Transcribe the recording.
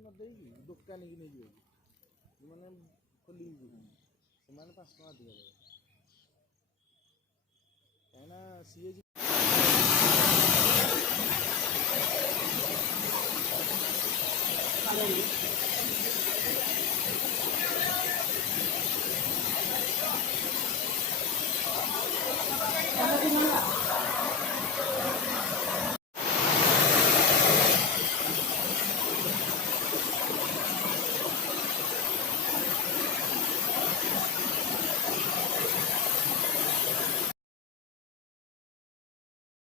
ନ ଦେଇକି ଦୋକାନୀକି ନେଇଯିବେ ମାନେ ଖୋଲିକି ଯିବେ ସେମାନେ 5 ଟଙ୍କା ଅଧିକା ଦେବେ କାହିଁକିନା ସିଏ